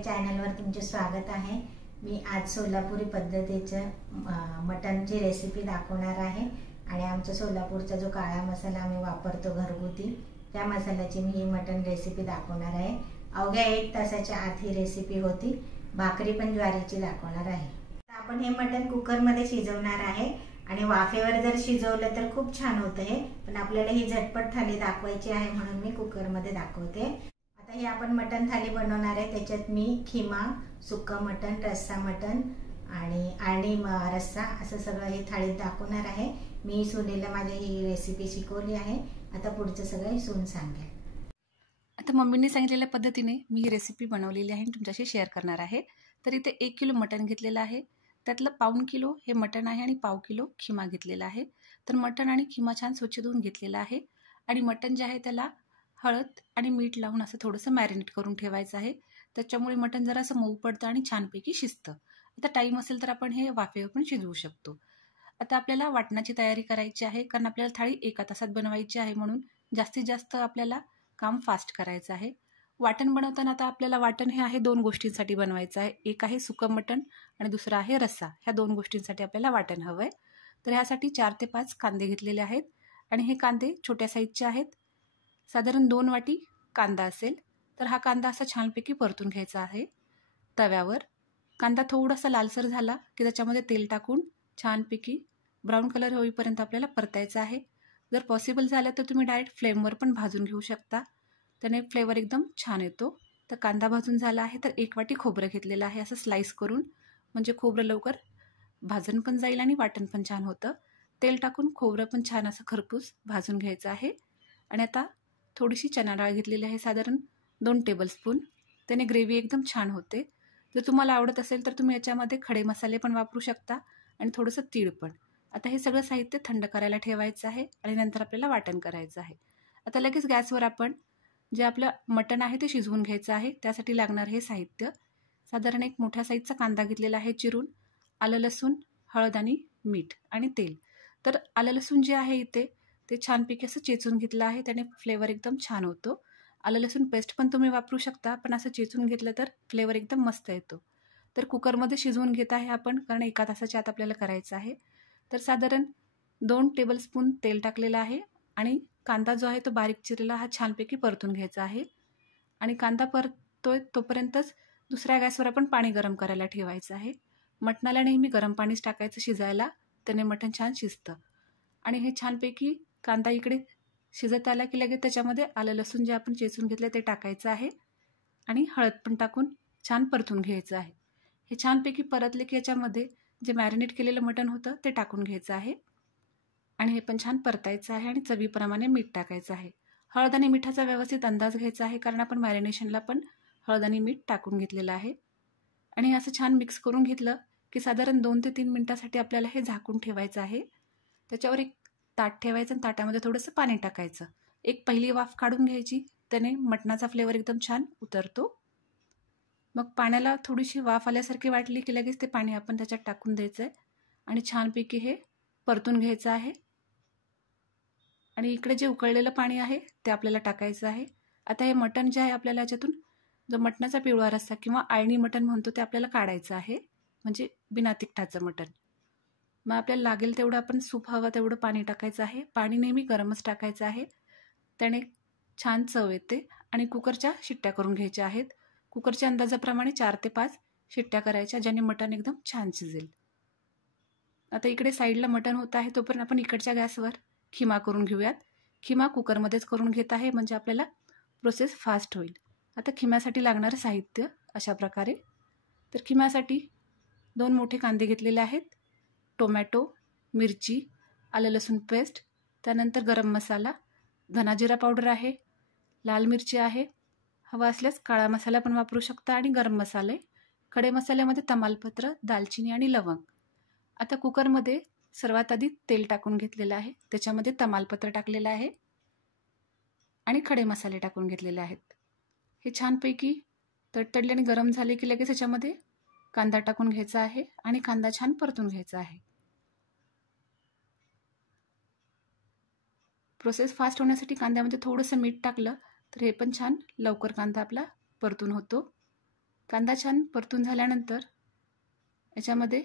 आपल्या चॅनलवर तुमचे स्वागत आहे। मी आज सोलापुरी पद्धतीचे मटनची रेसिपी दाखवणार आहे आणि आमचा सोलापूरचा जो काळा मसाला आम्ही वापरतो घरगुती त्या मसाल्याची मी ही मटन रेसिपी दाखवणार आहे। अवघ्या 1 तासाच्या आत ही रेसिपी होती। भाकरी पण ज्वारीची दाखवणार आहे। आपण हे मटन कुकर मध्ये शिजवणार आहे आणि वाफेवर जर शिजवलं तर खूप छान होतं हे, पण आपल्याला ही झटपट थाली दाखवायची आहे म्हणून मी कुकर मध्ये दाखवते। आता हे आपण मटन थाली बनवणार आहे। त्याच्यात मी खिमा, सुक्का मटन, रस्सा मटन आणि रस्सा असं सगळं हे थाळीत दाखवणार आहे। मी सुनीला माझी ही रेसिपी शिकवली आहे। आता पुढचं सगळं सून सांगेल। आता मम्मीने सांगितलेल्या पद्धतीने मी ही रेसिपी बनवलेली आहे आणि तुमच्याशी शेअर करणार आहे। तर इथे 1 किलो मटन घेतलेलं आहे। त्यातलं 1.5 किलो हे मटन आहे आणि 1.5 किलो खिमा घेतलेला आहे। तर मटन आणि खिमा छान स्वच्छ धुवून घेतलेला आहे आणि मटन जे आहे त्याला हळद आणि मीठ लावून असं थोडंसं मॅरिनेट करून ठेवायचं आहे। त्याच्यामुळे मटन जरा असं मऊ पडतं आणि छानपैकी शिजतं। आता टाईम असेल तर आपण हे वाफेवर पण शिजवू शकतो। आता आपल्याला वाटणाची तयारी करायची आहे, कारण आपल्याला थाळी 1 तासात बनवायची आहे, म्हणून जास्तीत जास्त आपल्याला काम फास्ट करायचं आहे। वाटण बनवताना आता आपल्याला वाटण हे आहे 2 गोष्टींसाठी बनवायचं आहे। एक आहे सुकं मटण आणि दुसरा आहे रस्सा। ह्या 2 गोष्टींसाठी आपल्याला वाटण हवं आहे। तर ह्यासाठी 4 ते 5 कांदे घेतलेले आहेत आणि हे कांदे छोट्या साईजचे आहेत। साधारण 2 वाटी कांदा असेल तर हा कांदा असा छानपैकी परतून घ्यायचा आहे तव्यावर। कांदा थोडासा लालसर झाला की त्याच्यामध्ये तेल टाकून छानपैकी ब्राऊन कलर होईपर्यंत आपल्याला परतायचा आहे। जर पॉसिबल झालं तर तुम्ही डायरेक्ट फ्लेमवर पण भाजून घेऊ शकता, त्याने फ्लेवर एकदम छान येतो। तर कांदा भाजून झाला आहे तर 1 वाटी खोबरं घेतलेलं आहे असं स्लाइस करून, म्हणजे खोबरं लवकर भाजून पण जाईल आणि वाटण पण छान होतं। तेल टाकून खोबरं पण छान असं खरपूस भाजून घ्यायचं आहे। आणि आता थोडीशी चणा डाळ घेतलेली आहे, साधारण 2 टेबलस्पून, त्याने ग्रेव्ही एकदम छान होते। जर तुम्हाला आवडत असेल तर तुम्ही याच्यामध्ये खडे मसाले पण वापरू शकता आणि थोडंसं तीळ पण। आता हे सगळं साहित्य थंड करायला ठेवायचं आहे आणि नंतर आपल्याला वाटण करायचं आहे। आता लगेच गॅसवर आपण जे आपलं मटण आहे ते शिजवून घ्यायचं आहे। त्यासाठी लागणार हे साहित्य साधारण 1 मोठ्या साईजचा कांदा घेतलेला आहे चिरून, आलं लसूण, हळद आणि मीठ आणि तेल। तर आलं लसूण जे आहे इथे ते छानपैकी असं चेचून घेतलं आहे, त्याने फ्लेवर एकदम छान होतो। आलं लसूण पेस्ट पण तुम्ही वापरू शकता, पण असं चेचून घेतलं तर फ्लेवर एकदम मस्त येतो। तर कुकरमध्ये शिजवून घेत आहे आपण, कारण 1 तासाच्या आत आपल्याला करायचं आहे। तर साधारण 2 टेबलस्पून तेल टाकलेलं आहे आणि कांदा जो आहे तो बारीक चिरलेला हा छानपैकी परतून घ्यायचा आहे। आणि कांदा परतोय तोपर्यंतच दुसऱ्या गॅसवर आपण पाणी गरम करायला ठेवायचं आहे। मटणाला नेहमी गरम पाणीच टाकायचं शिजायला, त्याने मटण छान शिजतं। आणि हे छानपैकी कांदा इकडे शिजत आला की लगेच त्याच्यामध्ये आलं लसूण जे आपण चेचून घेतले ते टाकायचं आहे आणि हळद पण टाकून छान परतून घ्यायचं आहे। हे छानपैकी परतले की याच्यामध्ये जे मॅरिनेट केलेलं मटण होतं ते टाकून घ्यायचं आहे आणि हे पण छान परतायचं आहे आणि चवीप्रमाणे मीठ टाकायचं आहे। हळद आणि मिठाचा व्यवस्थित अंदाज घ्यायचा आहे, कारण आपण मॅरिनेशनला पण हळद आणि मीठ टाकून घेतलेलं आहे। आणि असं छान मिक्स करून घेतलं की साधारण 2 ते 3 मिनिटासाठी आपल्याला हे झाकून ठेवायचं आहे। त्याच्यावर एक ताट ठेवायचं आणि ताटामध्ये थोडंसं पाणी टाकायचं, एक पहिली वाफ काढून घ्यायची, त्याने मटणाचा फ्लेवर एकदम छान उतरतो। मग पाण्याला थोडीशी वाफ आल्यासारखी वाटली की लगेच ते पाणी आपण त्याच्यात टाकून द्यायचं आहे आणि छानपैकी हे परतून घ्यायचं आहे। आणि इकडे जे उकळलेलं पाणी आहे ते आपल्याला टाकायचं आहे। आता हे मटण जे आहे आपल्याला याच्यातून जो मटणाचा पिवळा रस्सा किंवा आळणी मटण म्हणतो ते आपल्याला काढायचं आहे, म्हणजे बिना तिखटाचं मटण। मग आपल्याला लागेल तेवढं आपण सूप हवं तेवढं पाणी टाकायचं आहे। पाणी नेहमी गरमच टाकायचं आहे, त्याने छान चव येते। आणि कुकरच्या शिट्ट्या करून घ्यायच्या आहेत। कुकरच्या अंदाजाप्रमाणे 4 ते 5 शिट्ट्या करायच्या, ज्याने मटण एकदम छान शिजेल। आता इकडे साईडला मटण होत आहे तोपर्यंत आपण इकडच्या गॅसवर खिमा करून घेऊयात। खिमा कुकरमध्येच करून घेत आहे, म्हणजे आपल्याला प्रोसेस फास्ट होईल। आता खिम्यासाठी लागणारं साहित्य अशा प्रकारे, तर खिम्यासाठी 2 मोठे कांदे घेतलेले आहेत, टोमॅटो, मिरची, आलं लसूण पेस्ट, त्यानंतर गरम मसाला, धना जिरा पावडर आहे, लाल मिरची आहे, हवा असल्यास काळा मसाला पण वापरू शकता आणि गरम मसाले। खडे मसाल्यामध्ये तमालपत्र, दालचिनी आणि लवंग। आता कुकरमध्ये सर्वात आधी तेल टाकून घेतलेलं आहे, त्याच्यामध्ये तमालपत्र टाकलेलं आहे आणि खडे मसाले टाकून घेतलेले आहेत। हे छानपैकी तडतडले आणि गरम झाले की लगेच याच्यामध्ये कांदा टाकून घ्यायचा आहे आणि कांदा छान परतून घ्यायचा आहे। प्रोसेस फास्ट होण्यासाठी कांद्यामध्ये थोडंसं मीठ टाकलं तर हे पण छान लवकर कांदा आपला परतून होतो। कांदा छान परतून झाल्यानंतर याच्यामध्ये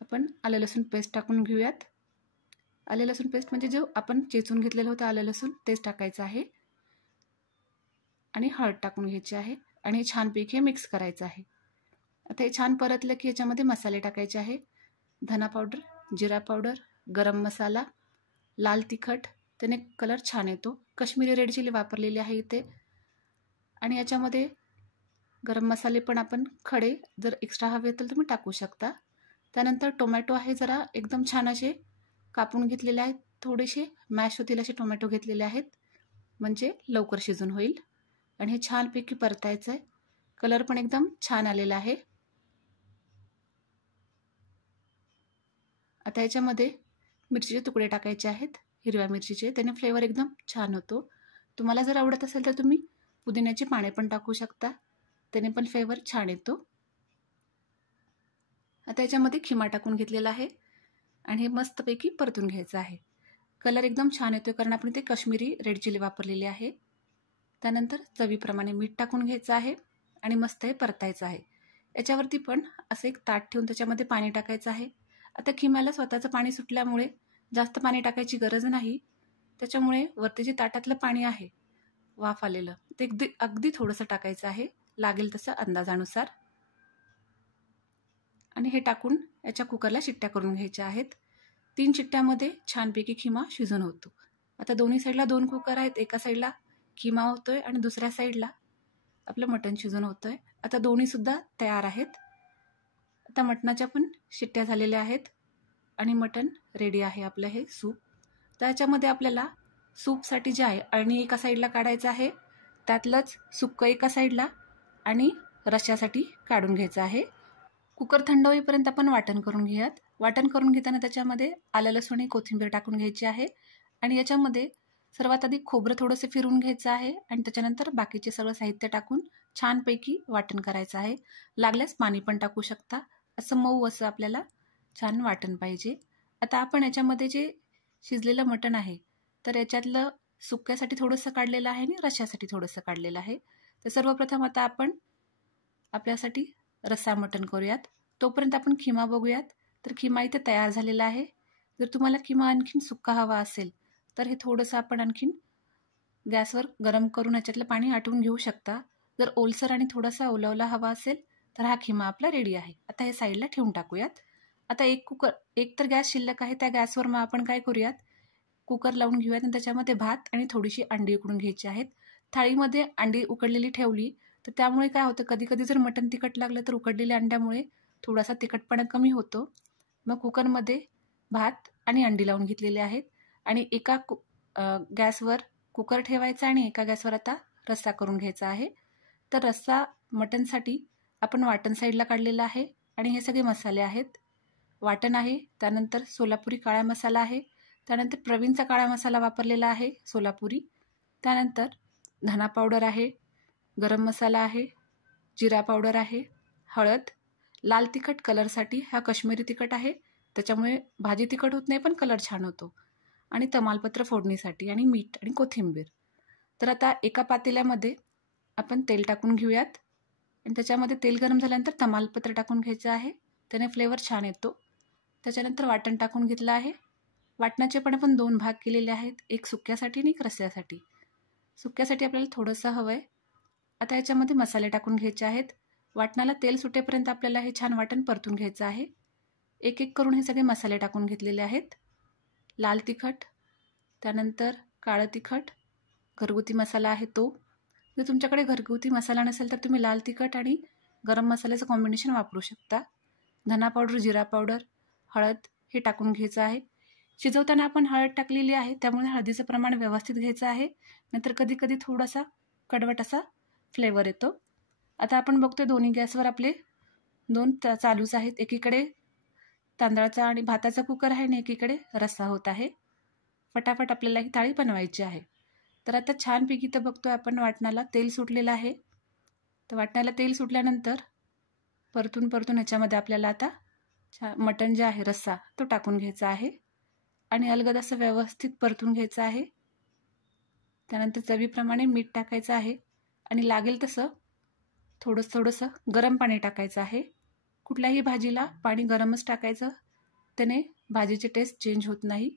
आपण आलं लसूण पेस्ट टाकून घेऊयात. आलं लसूण पेस्ट म्हणजे जो आपण चेचून घेतलेलं होतं आलं लसूण तेच टाकायचं आहे आणि हळद टाकून घ्यायची आहे आणि छानपैकी मिक्स करायचं आहे. आता हे छान परतलं की याच्यामध्ये मसाले टाकायचे आहे. धना पावडर, जिरा पावडर, गरम मसाला, लाल तिखट, त्याने कलर छान येतो. काश्मीरी रेड चिली वापरलेली आहे इथे. आणि याच्यामध्ये गरम मसाले पण आपण खडे जर एक्स्ट्रा हवे तर तुम्ही टाकू शकता. त्यानंतर टोमॅटो आहे जरा एकदम छान असे कापून घेतलेले आहेत. थोडेसे मॅश होतील असे टोमॅटो घेतलेले आहेत म्हणजे लवकर शिजून होईल. आणि हे छानपैकी परतायचं आहे. कलर पण एकदम छान आलेला आहे. आता याच्यामध्ये मिरचीचे तुकडे टाकायचे आहेत, हिरव्या मिरचीचे. त्याने फ्लेवर एकदम छान होतो. तुम्हाला जर आवडत असेल तर तुम्ही पुदिन्याची पाने पण टाकू शकता, त्याने पण फ्लेवर छान येतो. आता याच्यामध्ये खिमा टाकून घेतलेला आहे आणि हे मस्तपैकी परतून घ्यायचं आहे. कलर एकदम छान येतो कारण आपण ते काश्मीरी रेड चिली वापरलेली आहे. त्यानंतर चवीप्रमाणे मीठ टाकून घ्यायचं आहे आणि मस्त हे परतायचं आहे. याच्यावरती पण असं एक ताट ठेवून त्याच्यामध्ये पाणी टाकायचं आहे. आता खिम्याला स्वतःचं पाणी सुटल्यामुळे जास्त पाणी टाकायची गरज नाही. त्याच्यामुळे वरती जे ताटातलं पाणी आहे वाफ आलेलं ते अगदी थोडंसं टाकायचं आहे, लागेल तसं अंदाजानुसार. आणि हे टाकून याच्या कुकरला शिट्ट्या करून घ्यायच्या आहेत. 3 शिट्ट्यामध्ये छानपैकी खिमा शिजून होतो. आता दोन्ही साईडला 2 कुकर आहेत. एका साईडला खिमा होतोय आणि दुसऱ्या साईडला आपलं मटण शिजून होतोय. आता दोन्हीसुद्धा तयार आहेत. आता मटणाच्या पण शिट्ट्या झालेल्या आहेत आणि मटण रेडी आहे आपलं हे सूप. त्याच्यामध्ये आपल्याला सूपसाठी जे आहे अळणी एका साईडला काढायचं आहे, त्यातलंच सुक्कं एका साईडला आणि रश्श्यासाठी काढून घ्यायचं आहे. कुकर थंड होईपर्यंत आपण वाटण करून घेऊयात. वाटण करून घेताना त्याच्यामध्ये आलं लसूण कोथिंबीर टाकून घ्यायची आहे आणि याच्यामध्ये सर्वात आधी खोबरं थोडंसं फिरवून घ्यायचं आहे आणि त्याच्यानंतर बाकीचे सगळं साहित्य टाकून छानपैकी वाटण करायचं आहे. लागल्यास पाणी पण टाकू शकता. असं मऊ असं आपल्याला छान वाटण पाहिजे. आता आपण याच्यामध्ये जे शिजलेलं मटण आहे तर याच्यातलं सुक्यासाठी थोडंसं काढलेलं आहे आणि रश्श्यासाठी थोडंसं काढलेलं आहे. तर सर्वप्रथम आता आपण आपल्यासाठी रस्सा मटण करूयात. तोपर्यंत आपण खिमा बघूयात. तर खिमा इथे तयार झालेला आहे. जर तुम्हाला खिमा आणखीन सुक्का हवा असेल तर हे थोडंसं आपण आणखीन गॅसवर गरम करून याच्यातलं पाणी आटवून घेऊ शकता. जर ओलसर आणि थोडासा ओलावला हवा असेल तर हा खिमा आपला रेडी आहे. आता हे साईडला ठेवून टाकूयात. आता एक तर गॅस शिल्लक आहे, त्या गॅसवर मग आपण काय करूयात, कुकर लावून घेऊयात आणि त्याच्यामध्ये भात आणि थोडीशी अंडी उकडून घ्यायची आहेत. थाळीमध्ये अंडी उकडलेली ठेवली तर त्यामुळे काय होतं, कधी कधी जर मटण तिखट लागलं तर उकडलेल्या अंड्यामुळे थोडासा तिखटपणा कमी होतो. मग कुकरमध्ये भात आणि अंडी लावून घेतलेले आहेत आणि एका गॅसवर कुकर ठेवायचा आणि एका गॅसवर आता रस्सा करून घ्यायचा आहे. तर रस्सा मटणसाठी आपण वाटण साईडला काढलेलं आहे आणि हे सगळे मसाले आहेत. वाटण आहे, त्यानंतर सोलापुरी काळा मसाला आहे, त्यानंतर प्रवीणचा काळा मसाला वापरलेला आहे सोलापुरी, त्यानंतर धना पावडर आहे, गरम मसाला आहे, जिरा पावडर आहे, हळद, लाल तिखट कलरसाठी हा काश्मीरी तिखट आहे, त्याच्यामुळे भाजी तिखट होत नाही पण कलर छान होतो, आणि तमालपत्र फोडणीसाठी आणि मीठ आणि कोथिंबीर. तर आता एका पातेल्यामध्ये आपण तेल टाकून घेऊयात आणि त्याच्यामध्ये तेल गरम झाल्यानंतर तमालपत्र टाकून घ्यायचं आहे, त्याने फ्लेवर छान येतो. त्याच्यानंतर वाटण टाकून घेतलं आहे. वाटणाचे पण आपण 2 भाग केलेले आहेत, एक सुक्यासाठी आणि एक रस्स्यासाठी. सुक्यासाठी आपल्याला थोडंसं हवं आहे. आता याच्यामध्ये मसाले टाकून घ्यायचे आहेत. वाटणाला तेल सुटेपर्यंत आपल्याला हे छान वाटण परतून घ्यायचं आहे. एक एक करून हे सगळे मसाले टाकून घेतलेले आहेत. लाल तिखट, त्यानंतर काळं तिखट, घरगुती मसाला आहे तो. जर तुमच्याकडे घरगुती मसाला नसेल तर तुम्ही लाल तिखट आणि गरम मसाल्याचं कॉम्बिनेशन वापरू शकता. धना पावडर, जिरा पावडर, हळद हे टाकून घ्यायचं आहे. शिजवताना आपण हळद टाकलेली आहे त्यामुळे हळदीचं प्रमाण व्यवस्थित घ्यायचं आहे, नंतर कधी कधी थोडासा कडवट असा फ्लेवर येतो. आता आपण बघतोय दोन्ही गॅसवर आपले 2 चालूच आहेत. एकीकडे तांदळाचा आणि भाताचा कुकर आहे आणि एकीकडे रस्सा होत आहे. फटाफट आपल्याला ही थाळी बनवायची आहे. तर आता छानपैकी तर बघतोय आपण वाटणाला तेल सुटलेलं आहे. तर वाटणाला तेल सुटल्यानंतर परतून ह्याच्यामध्ये आपल्याला आता मटण जे आहे रस्सा तो टाकून घ्यायचा आहे आणि अलगद असं व्यवस्थित परतून घ्यायचं आहे. त्यानंतर चवीप्रमाणे मीठ टाकायचं आहे आणि लागेल तसं थोडंसं गरम पाणी टाकायचं आहे. कुठल्याही भाजीला पाणी गरमच टाकायचं, त्याने भाजीची टेस्ट चेंज होत नाही.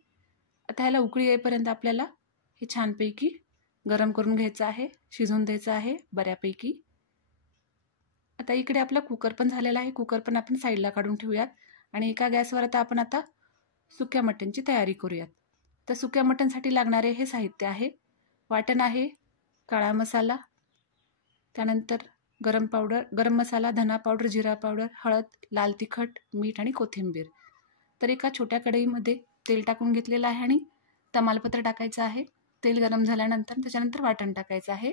आता ह्याला उकळी येईपर्यंत आपल्याला हे छानपैकी गरम करून घ्यायचं आहे, शिजवून द्यायचं आहे बऱ्यापैकी. आता इकडे आपला कुकर पण झालेला आहे. कुकर पण आपण साईडला काढून ठेवूयात आणि एका गॅसवर आपण आता सुक्या मटणची तयारी करूयात. तर सुक्या मटणसाठी लागणारे हे साहित्य आहे. वाटण आहे, काळा मसाला, त्यानंतर गरम मसाला, धना पावडर, जिरा पावडर, हळद, लाल तिखट, मीठ आणि कोथिंबीर. तर एका छोट्या कढईमध्ये तेल टाकून घेतलेलं आहे आणि तमालपत्र टाकायचं आहे. तेल गरम झाल्यानंतर त्याच्यानंतर वाटण टाकायचं आहे.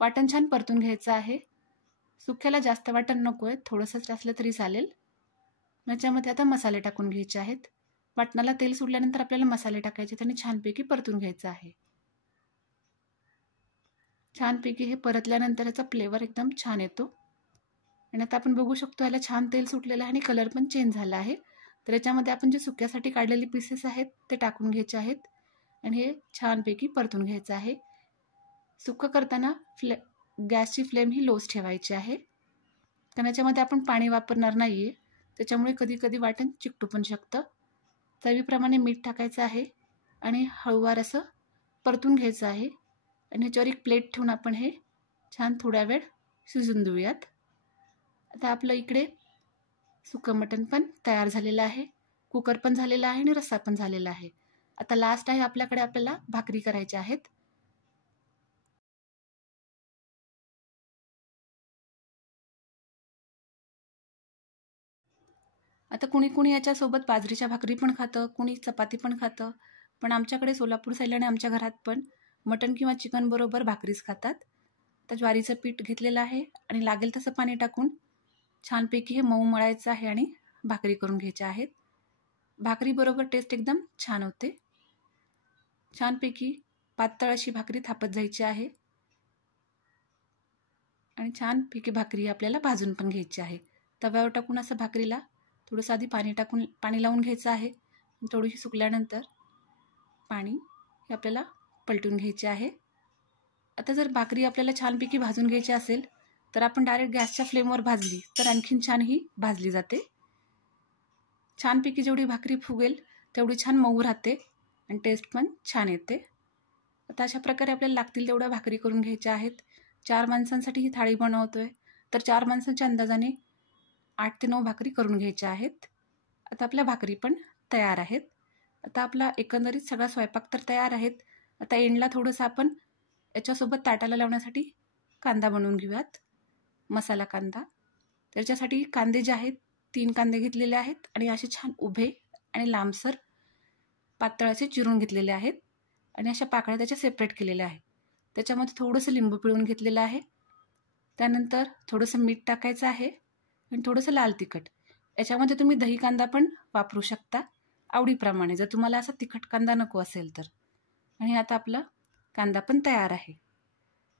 वाटण छान परतून घ्यायचं आहे. सुक्याला जास्त वाटण नको आहे, थोडंसंच असलं तरी चालेल. याच्यामध्ये आता मसाले टाकून घ्यायचे आहेत. वाटणाला तेल सुटल्यानंतर आपल्याला मसाले टाकायचे, त्यांनी छानपैकी परतून घ्यायचं आहे. छानपैकी हे परतल्यानंतर याचा फ्लेवर एकदम छान येतो. आणि आता आपण बघू शकतो याला छान तेल सुटलेलं आहे आणि कलर पण चेंज झाला आहे. तर याच्यामध्ये आपण जे सुक्यासाठी काढलेले पीसेस आहेत ते टाकून घ्यायचे आहेत आणि हे छानपैकी परतून घ्यायचं आहे. सुक्कं करताना गॅसची फ्लेम ही लोच ठेवायची आहे, कारण याच्यामध्ये आपण पाणी वापरणार नाही आहे, त्याच्यामुळे कधी कधी वाटण चिकटू पण शकतं. चवीप्रमाणे मीठ टाकायचं आहे आणि हळूवार असं परतून घ्यायचं आहे. आणि ह्याच्यावर एक प्लेट ठेवून आपण हे छान थोडा वेळ शिजून देऊयात. आता आपलं इकडे सुकं मटण पण तयार झालेलं आहे. कुकर पण झालेला आहे आणि रस्सा पण झालेला आहे. आता लास्ट आहे आपल्याकडे आपल्याला भाकरी करायच्या आहेत. आता कुणी याच्यासोबत बाजरीच्या भाकरी पण खातं, कुणी चपाती पण खातं, पण आमच्याकडे सोलापूर साईडला आणि आमच्या घरात पण मटण किंवा चिकन बरोबर भाकरीच खातात. तर ज्वारीचं पीठ घेतलेलं आहे आणि लागेल तसं पाणी टाकून छानपैकी हे मऊ मळायचं आहे आणि भाकरी करून घ्यायच्या आहेत. भाकरी बरोबर टेस्ट एकदम छान होते. छानपैकी पातळ अशी भाकरी थापत जायची आहे आणि छानपैकी भाकरी आपल्याला भाजून पण घ्यायची आहे. तव्यावर टाकून असं भाकरीला थोडंसं आधी पाणी लावून घ्यायचं आहे. थोडीशी सुकल्यानंतर पाणी हे आपल्याला पलटून घ्यायचे आहे. आता जर भाकरी आपल्याला छानपैकी भाजून घ्यायची असेल तर आपण डायरेक्ट गॅसच्या फ्लेमवर भाजली तर आणखीन छान ही भाजली जाते. छानपैकी जेवढी भाकरी फुगेल तेवढी छान मऊ राहते आणि टेस्ट पण छान येते. आता अशा प्रकारे आपल्याला लागतील तेवढ्या भाकरी करून घ्यायच्या आहेत. 4 माणसांसाठी ही थाळी बनवतोय, तर 4 माणसांच्या अंदाजाने 8 ते 9 भाकरी करून घ्यायच्या आहेत. आता आपल्या भाकरी पण तयार आहेत. आता आपला एकंदरीत सगळा स्वयंपाक तर तयार आहेत. आता एंडला थोडंसं आपण याच्यासोबत ताटाला लावण्यासाठी कांदा बनवून घेऊयात, मसाला कांदा. त्याच्यासाठी कांदे जे आहेत 3 कांदे घेतलेले आहेत आणि असे छान उभे आणि लांबसर पातळ असे चिरून घेतलेले आहेत आणि अशा पाकळ्या त्याच्या सेपरेट केलेल्या आहेत. त्याच्यामध्ये थोडंसं लिंबू पिळून घेतलेलं आहे. त्यानंतर थोडंसं मीठ टाकायचं आहे आणि थोडंसं लाल तिखट. याच्यामध्ये तुम्ही दही कांदा पण वापरू शकता आवडीप्रमाणे, जर तुम्हाला असा तिखट कांदा नको असेल तर. आणि आता आपला कांदा पण तयार आहे.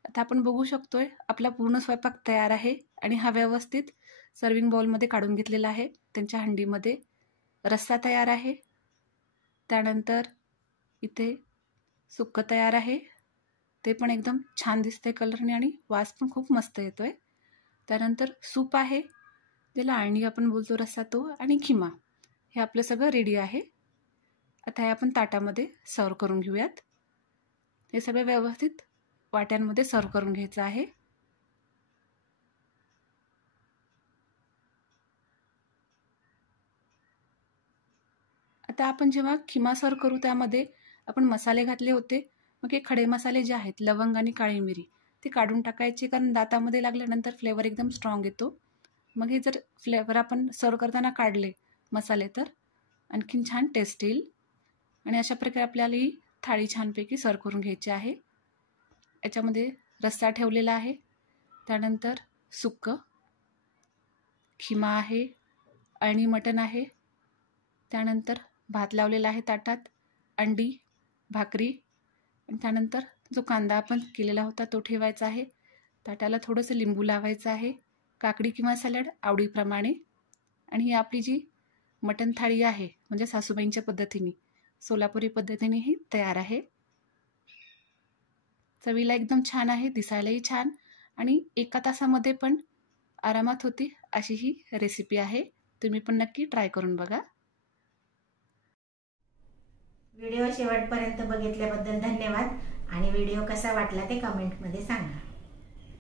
आता आपण बघू शकतोय आपला पूर्ण स्वयंपाक तयार आहे आणि हा व्यवस्थित सर्विंग बाउलमध्ये काढून घेतलेला आहे. त्यांच्या हंडीमध्ये रस्सा तयार आहे. त्यानंतर इथे सुक्कं तयार आहे, ते पण एकदम छान दिसतंय कलरने आणि वास पण खूप मस्त येतोय. त्यानंतर सूप आहे, ज्याला आळणी आपण बोलतो रस्सा तो, आणि खिमा. हे आपलं सगळं रेडी आहे. आता हे आपण ताटामध्ये सर्व करून घेऊयात. हे सगळं व्यवस्थित वाट्यांमध्ये सर्व करून घ्यायचं आहे. आता आपण जेव्हा खिमा सर्व करू त्यामध्ये आपण मसाले घातले होते, मग हे खडे मसाले जे आहेत लवंग आणि काळी मिरी ते काढून टाकायचे, कारण दातामध्ये लागल्यानंतर फ्लेवर एकदम स्ट्रॉंग येतो. मग हे जर फ्लेवर आपण सर्व करताना काढले मसाले तर आणखीन छान टेस्ट येईल. आणि अशा प्रकारे आपल्याला ही थाळी छानपैकी सर्व करून घ्यायची आहे. याच्यामध्ये रस्सा ठेवलेला आहे, त्यानंतर सुक्कं, खिमा आहे, अळणी मटण आहे, त्यानंतर भात लावलेला आहे ताटात, अंडी, भाकरी, आणि त्यानंतर जो कांदा आपण केलेला होता तो ठेवायचा आहे. ताटाला थोडंसं लिंबू लावायचं आहे, काकडी किंवा सॅलड आवडीप्रमाणे. आणि ही आपली जी मटण थाळी आहे म्हणजे सासूबाईंच्या पद्धतीने, सोलापुरी पद्धतीने ही तयार आहे. चवीला एकदम छान आहे, दिसायलाही छान आणि 1 तासामध्ये पण आरामात होती अशी ही रेसिपी आहे. तुम्ही पण नक्की ट्राय करून बघा. व्हिडिओ शेवटपर्यंत बघितल्याबद्दल धन्यवाद आणि व्हिडिओ कसा वाटला ते कमेंटमध्ये सांगा.